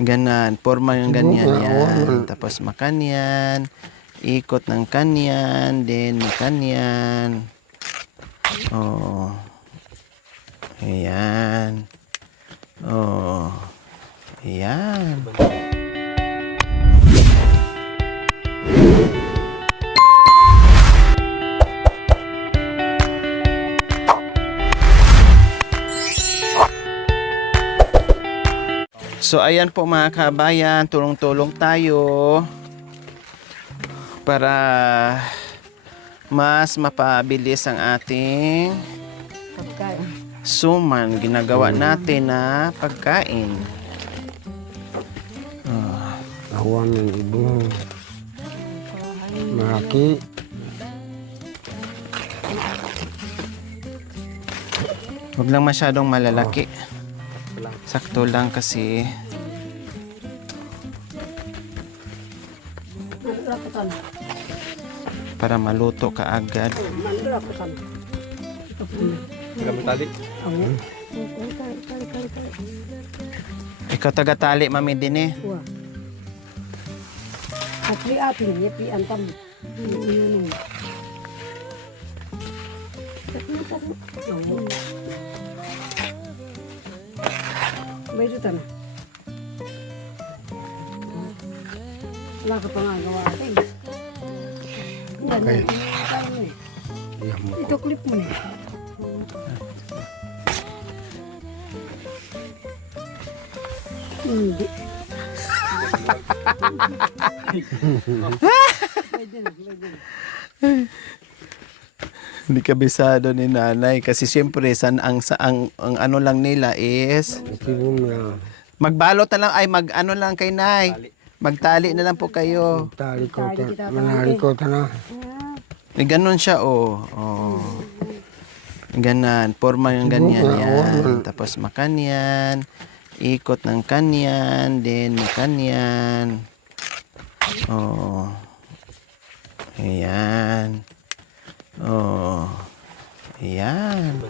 Ganan, forma yung ganyan yan. Tapos makanyan, ikot ng kanyan, then makanyan. Oh. Ayan. Oh. Ayan. So ayan po mga kabayan, tulong-tulong tayo para mas mapabilis ang ating suman, ginagawa natin na pagkain. Awan ng ibong malaki. Huwag lang masyadong malalaki. Sakto lang kasi. Para maluto ka agad. Ikaw taga-tali, Mami Dine. Api-api, yapi antam. Bayo tanah. Wala ka pa nga gawa natin. Okay. Ito clip mo na. Hindi. Hindi kabisado ni nanay kasi siyempre ang ano lang nila is magbalot na lang ay ano lang kay nay. Magtali na lang po kayo. Tali ko manali ko na. Ganun siya oh. Ganan, forma yung ganyan yan. Tapos makanyan, ikot ng kanyan, then makanyan. Oh. Ayan. Oh. Ayan.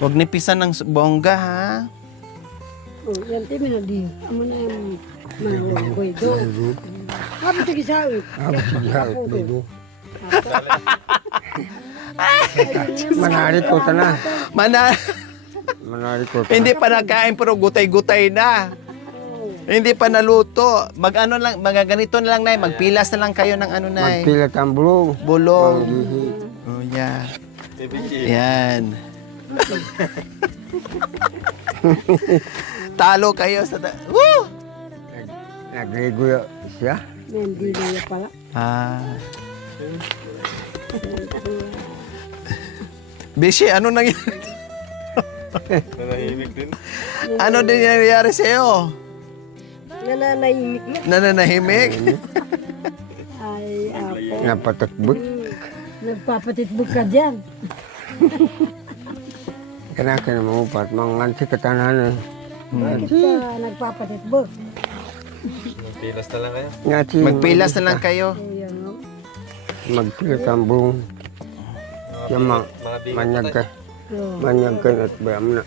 Huwag nipisan ng bongga ha. Oh, yan timi na di. Amo na yung manawag ko ito. Habi ito gisawit. Dito. Manali ko na. Manali ko. Hindi pa nakain pero gutay-gutay na. Hindi pa naluto. Mag-ano lang, magaganito na lang nay, magpilas na lang kayo ng ano nay. Magpilat ang bulong. Bulong. Oh yeah. Yan. Talo kayo sa woo! Nagligo siya. Hindi na pala. Ah. Bishi, ano nangyari? Nanahimik din. Ano din nangyari sa'yo? Nananahimik na. Nananahimik? Ay, apo. Napatakbot. Nagpapatitbog ka dyan. Kanaka na mamupat. Mangansi katanan. Bakit ka nagpapatitbog? Magpilas na lang kayo. Magpilas na lang kayo. Ayan, no? Magpilat ang bulong. Yung manyag ka. Oh. Manyag ka at bayam na.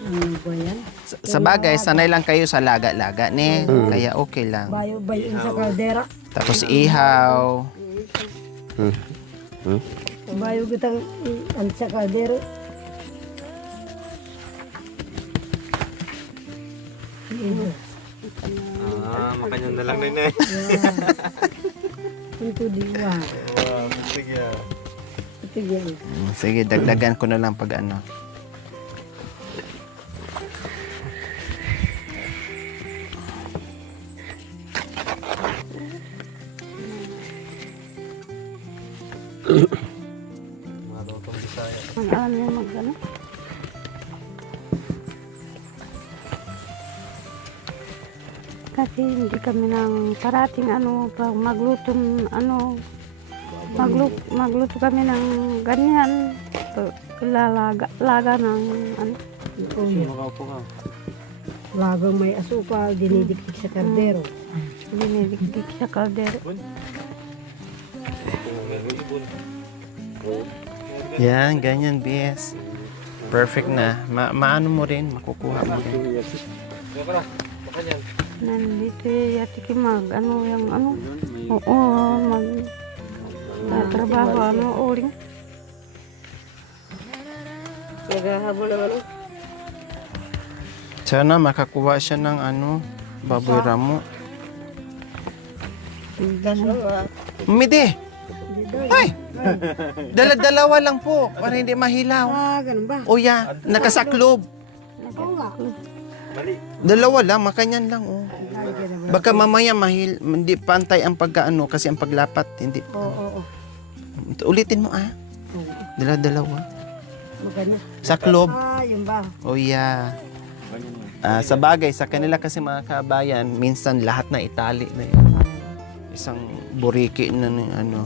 Ano ba yan? Sa bagay, sanay lang kayo sa laga-laga ni. Kaya okay lang. Bayo-bayin sa kaldera. Tapos ihaw. Bayo kitang sa kaldera. Makanyang na lang na yun eh. Ito diwa. Wow, sige ah. Ito yan. Sige, dagdagan ko na lang pag ano. Marutong Bisaya. Alam niya mag-ano? Kasi hindi kami ng parating pag magluto magluto kami ng ganyan. Laga ng lagang may asukal, dinidikdik sa kaldero. Dinidikdik sa kaldero. Yan, ganyan, bis. Perfect na. Maano mo rin, makukuha mo rin. Nandito yati ki ano yung ano. Oo, mag trabaho ano uling. Naghahabol ng ano. Sana makakuha siya ng ano, baboy ramo. Umidi! Ay! Dala-dalawa lang po, para hindi mahilaw. Ganun ba? O ya, nakasaklob. Oo nga. Dalawa lang, makanyan lang. Oh. Baka mamaya hindi pantay ang pagkaano kasi ang paglapat, hindi. Oo. Ulitin mo ah. Dala-dalawa. Maganda. Saklob. Yun ba? O ya. Sa bagay, sa kanila kasi mga kabayan, minsan lahat na itali na yun. Isang buriki na ano.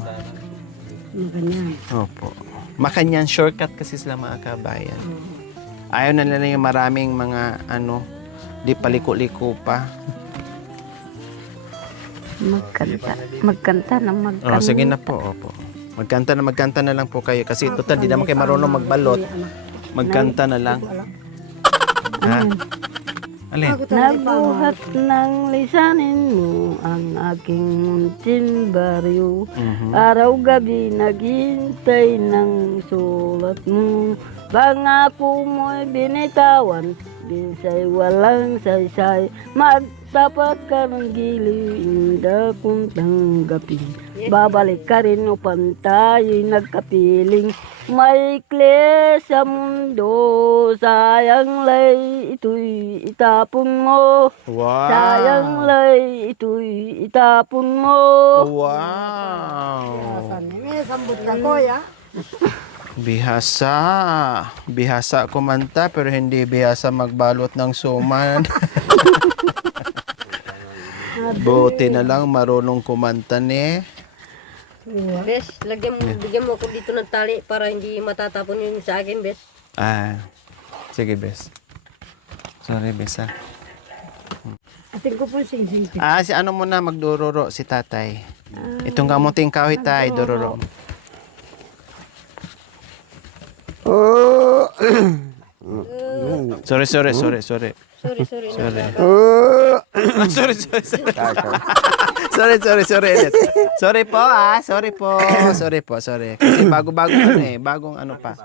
Maganda. Opo. Makanyan, shortcut kasi sila mga kabayan. Ayaw na nila yung maraming mga ano, di paliko-liko pa. Magkanta ng magkanta. Oh, sige na po, opo. Magkanta na lang po kayo kasi total di naman kayo marunong magbalot. Magkanta na lang. Ha? Alin? Nabuhat ng lisanin mo ang aking muntin baryo. Araw-gabi naghintay ng sulat mo. Pangako mo'y binitawan, binsay walang saysay. Magtapat ka ng gili, hindi kong tanggapin. Babalik ka rin upang tayo'y nagkapiling. Maikli sa mundo, sayang lay ito'y itapon mo. Wow. Sayang lay ito'y itapon mo. Wow. Sambut ka ko ya. Bihasa. Bihasa kumanta pero hindi bihasa magbalot ng suman. Buti na lang marunong kumanta ni. Bes, bigyan mo ako dito ng tali para hindi matatapon yun sa akin, Bes. Sige, Bes. Sorry, Bes, ha. Atin ko po sing-sing. Si ano muna magdururo si tatay. Itong kamuting kahoy tay, dururo. Oh, Sorry. Sorry. Sorry. oh. Sorry. Sorry ulit. Sorry po. Kasi bago-bago ano eh, bagong ano pa.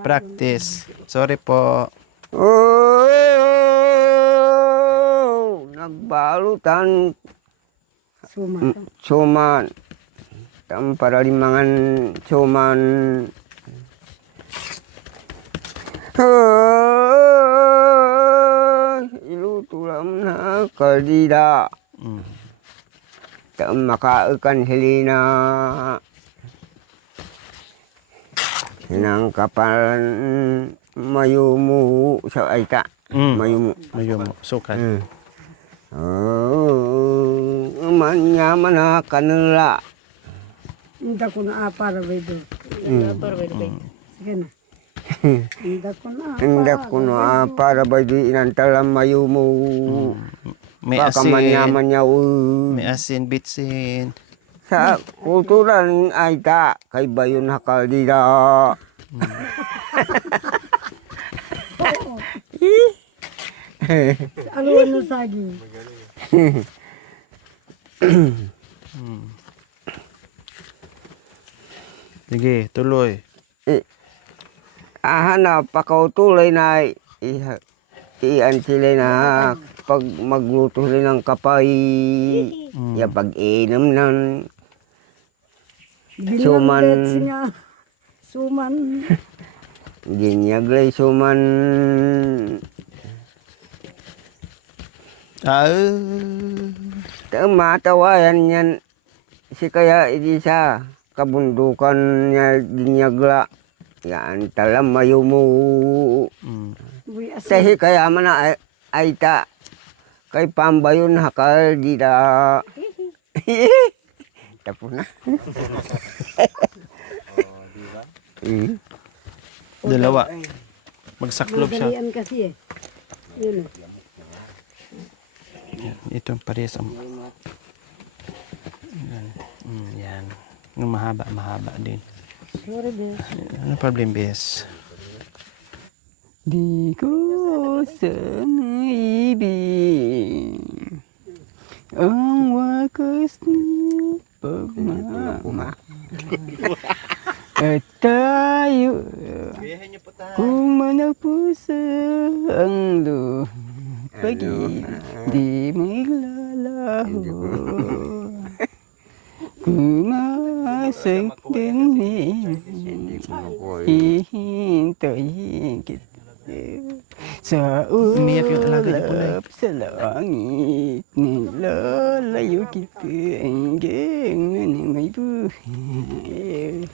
Practice. Sorry po. Oh, nagbalutan suman. Tamparalimangan suman. Iluto lang na kaldida. Makaikan helina. Sinangkapan mayumu sa aita. Mayumu. Sukat. Manyaman na kanila. Hindi ko na para ba ito. Sige na. Hindi ko na para ba di inantalang mayumu. May Baka asin. manyaman niya. May asin, bitsin. Sa kultura ng aita, kay bayon hakaldida. Ano saging? Sige, tuloy. Hanap pakautuloy na iyan sila na pag magluto rin ng kapay, ya pag inom ng suman, ginyaglay suman, matawayan yan si kaya idi sa kabundukan niya ginyagla. Yan talam mayumu. Tahi kaya mana aita kay pambayon hakal dida. Tapos na. Dalawa. Magsaklob siya. Madalian kasi eh. Yun. Ito parehas ang... Yan. Yung mahaba din. Sorry, Bes. Ano problem, Bes? Di ko sana ibig ang wakas ng pagmamahal. At tayo kung manapos ang pag-ibig, di maglalaho. Kumasag din hihintayin kita sa Umiyak yung alaga niya, Punay. ulap sa langit. Nilalayo kita hanggang na may buhay.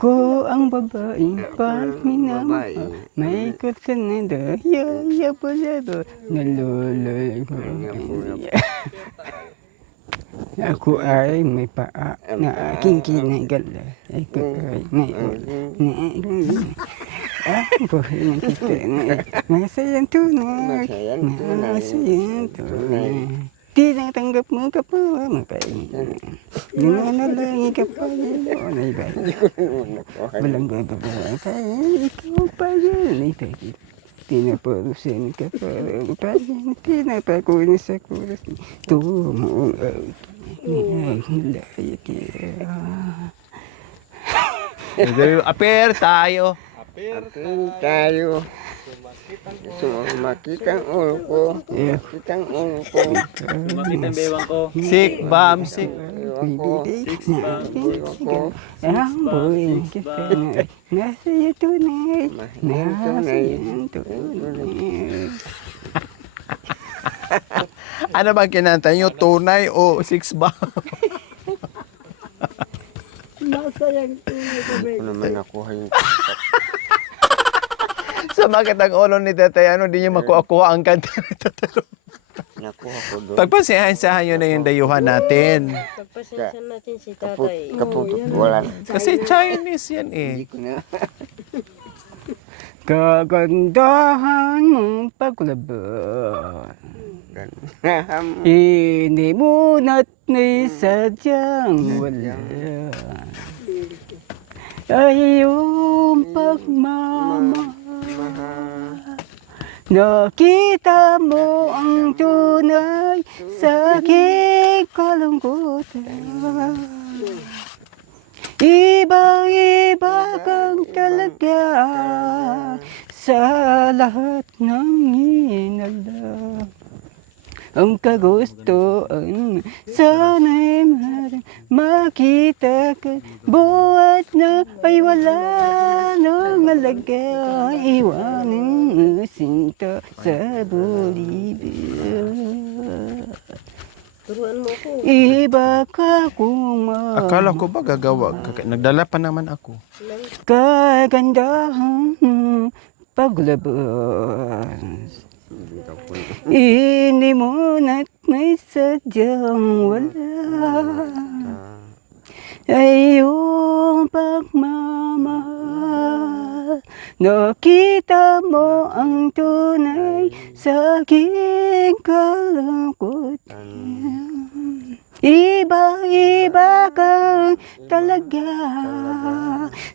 Ko ang babaeng pag minamahal, may kasanada, yaya pala ba, nalulay ko. Ako ay may paa na aking kinagala. Ako ay may ang buhay ng kita na masayang tunay. Masayang tunay. Di natanggap mo ka pa, mapahinga. Nananalangi ka pa, ay ba? Walang gagawin pa, ikaw pa yan. Tinaparusin ka pa, tinapakunin sa kuras. Tumuaw ka, laya kaya. Aper tayo. Apin tayo. Makita ang ulo ko. Makita ang ulo ko. Makita ang bewang ko. Sik, bam, sik. Ang buhay ng kita na nasa'yo tunay. Nasa'yo tunay. Ano bang kinanta nyo? Tunay o 6 bam? Masayang tunay ko, babe. Ano naman nakuha yung Sa bakit ang ulo ni Tatay, ano, di niya makuha ang kanta ni Tatay. nakuha ko doon. Pagpasyahan nyo na yung dayuhan natin. Pagpasensya natin si tatay. Kaputot wala. Kasi Chinese yan eh. Kagandahan mong paglaban. Hindi mo na't may sadyang wala. Ay iyong pagmamahal. Nakita mo ang tunay sa aking kalungkutan. Ibang-iba kang talaga sa lahat ng inala. Ang kagustuhan, sana'y makita ka. Buhat na ay wala nang alaga. Iwanan mo sinta sa Bolivia. Turuan mo ako. Iba ka kumang Akala ko ba gagawa? Nagdala pa naman ako. kagandahan paglaban. Hindi mo na't may sadyang wala. Ay iyong pagmamahal. Nakita mo ang tunay sa aking kalungkutan. Iba-iba kang talaga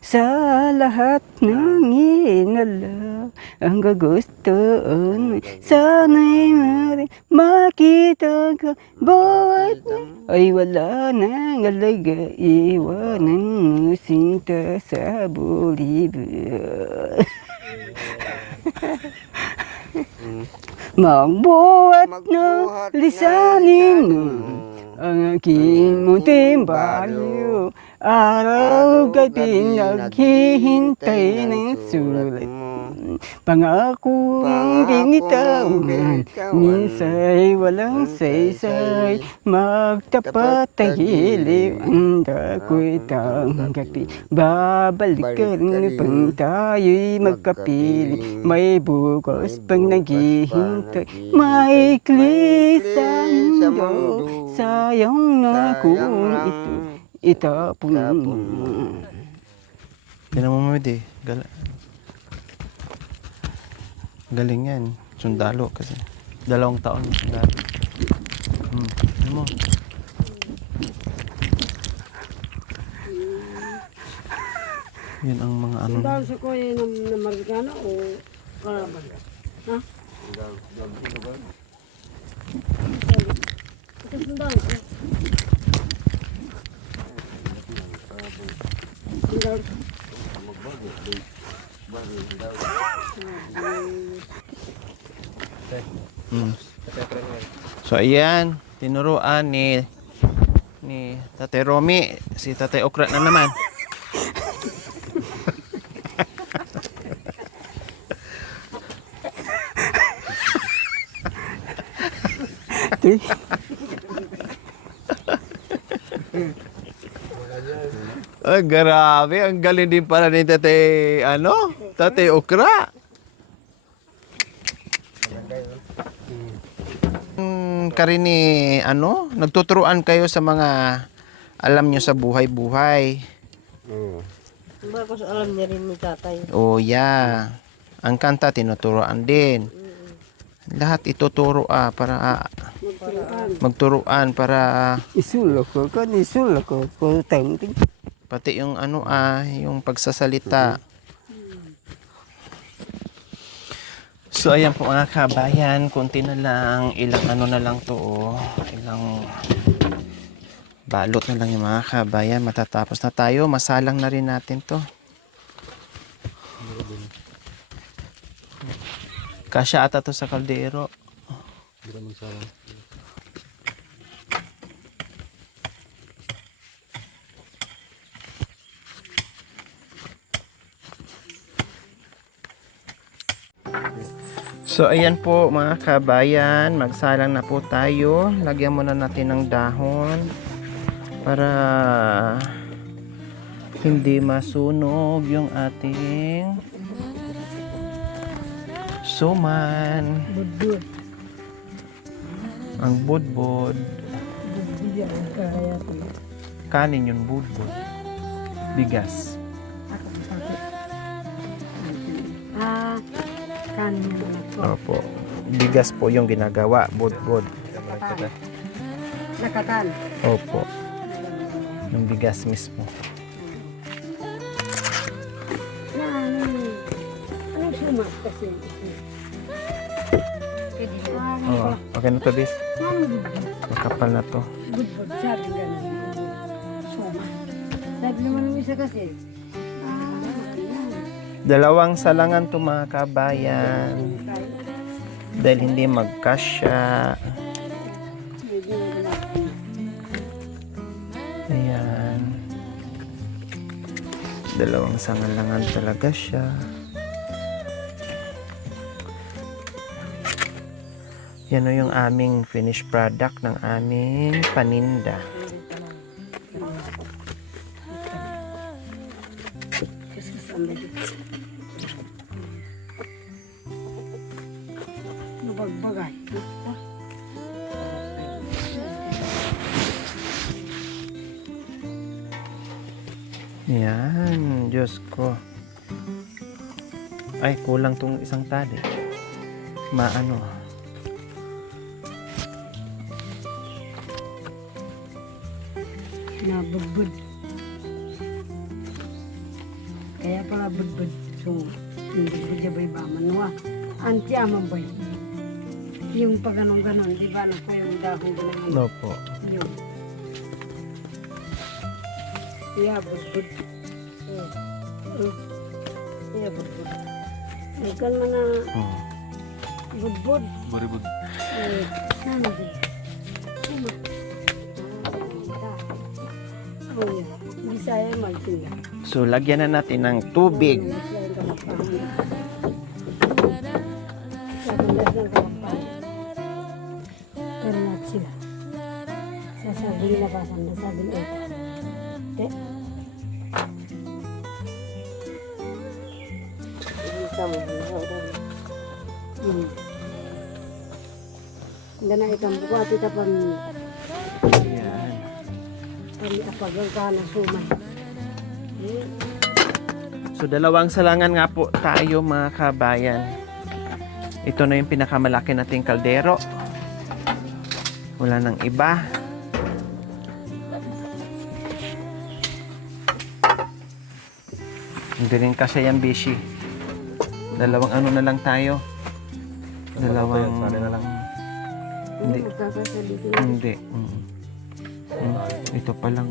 sa lahat ng inala. Ang gagustuhan, sana'y makita ka. Buhat na ay wala nang alaga. Iwanan mo sinta sa Bolivia. Magbuhat na lisanin mo ang aking munting baryo. Araw kay pinaghihintay ng sulat. Pangako ang binitawan, minsa'y walang saysay. Magtapat ay hiliw, ang dako'y tanggapin. Babalikan pang tayo'y magkapili. May bukas pang naghihintay, maikli sa mundo. Sayang na kung ito itapon mo. Tinan mo Mami, galing yan. Sundalo kasi. 2 taon na sundalo. Ano mo? Yan ang mga ano. Dahil sa kuya ng Marikana o Kalaban? Ha? Ito sundal. Sundal. Mm. So ayan, tinuruan ni Tatay Romy, si Tatay Okra na naman. Ay, grabe, ang galing din pala ni Tatay, Tatay Okra. Karini, nagtuturuan kayo sa mga alam nyo sa buhay-buhay. Bakos alam niya rin ni tatay. Oh, yeah. Ang kanta, tinuturoan din. Lahat ituturo para magturuan para Isul ako, kung tempting. pati yung yung pagsasalita. So ayan po mga kabayan, konti na lang, ilang na lang to, ilang balot na lang yung mga kabayan, matatapos na tayo, masalang na rin natin to. Kasya ata to sa kaldero. So ayan po mga kabayan, magsalang na po tayo. Lagyan muna natin ng dahon para hindi masunog yung ating suman. Budbud. Ang budbud. Budbud yan ang kaya ko. Kanin yung budbud. Bigas. Ako sakit. Kanin yan anak ko. Opo. Bigas po yung ginagawa. Budbud. Nakatan. Opo. Yung bigas mismo. Anong sumas kasi? Oh, okay na to, bis. Anong Makapal na to. budbud? Sabi gano'n. Sumas. Sabi naman ng isa kasi. Dalawang salangan to mga kabayan. Dahil hindi magkasya. Ayan. Dalawang sangalangan talaga siya. Yan o yung aming finished product ng aming paninda. Kasi saan nabagbagay. Yan, Diyos ko. Ay, kulang tong isang tali. Maano. Nabudbud. Kaya pala budbud. So, hindi budya ba iba manwa. Anti amang ba yung pag ganon, di ba na po yung dahon ganun. No po. Yun. Yeah, budbud. Yeah, budbud. Ikan mana budbud. Buribud. Sana din. Oh, yeah. Bisaya magtinda. So, lagyan na natin ng tubig. Terlihat sila. Sasabihin na pasan na sabihin ito. Te? Hindi na itang bukwati ka pang Yan. apagal ka na sumay. So, dalawang salangan nga po tayo mga kabayan. Ito na yung pinakamalaki nating kaldero. Wala nang iba. Hindi rin kasi yan, Bishi. Dalawang ano na lang tayo. Dalawang... Hindi. Hindi. Ito pa lang.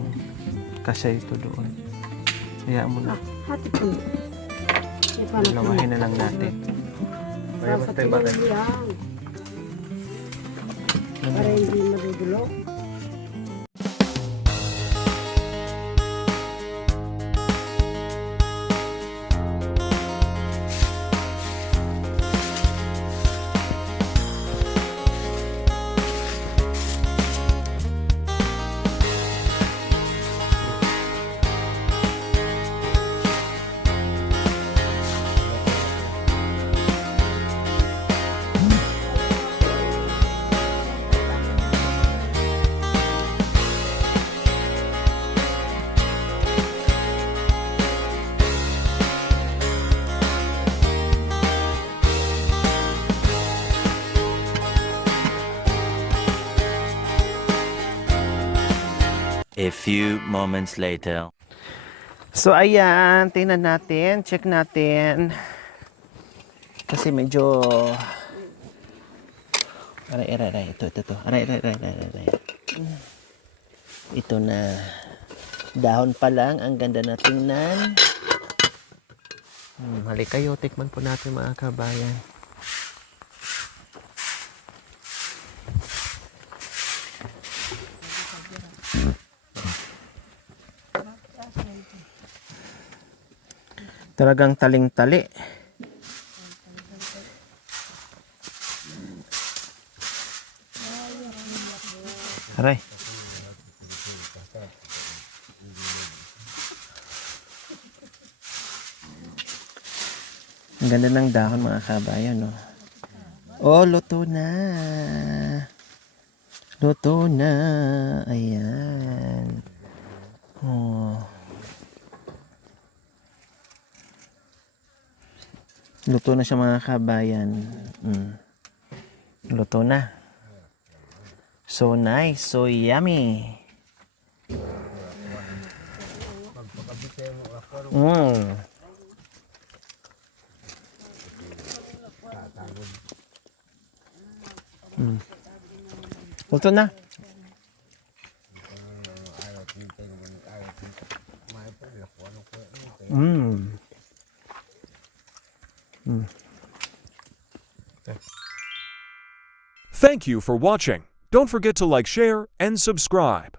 Kasi ito doon. Hayaan mo na. Hati ko. Dalawahin na lang natin. Dapat yan. Para hindi madudulo. A few moments later. So ayan, tingnan natin, check natin. Kasi medyo aray, ito. Aray. Ito na. Dahon pa lang, ang ganda na tingnan. Halika kayo, tikman po natin mga kabayan. Talagang taling-tali. Aray. Ang ganda ng dahon mga kabayan, no? Oh, luto na. Luto na. Ayan. Oh. Luto na siya mga kabayan. Luto na. So nice, so yummy. Luto na. Thank you for watching. Don't forget to like, share, and subscribe.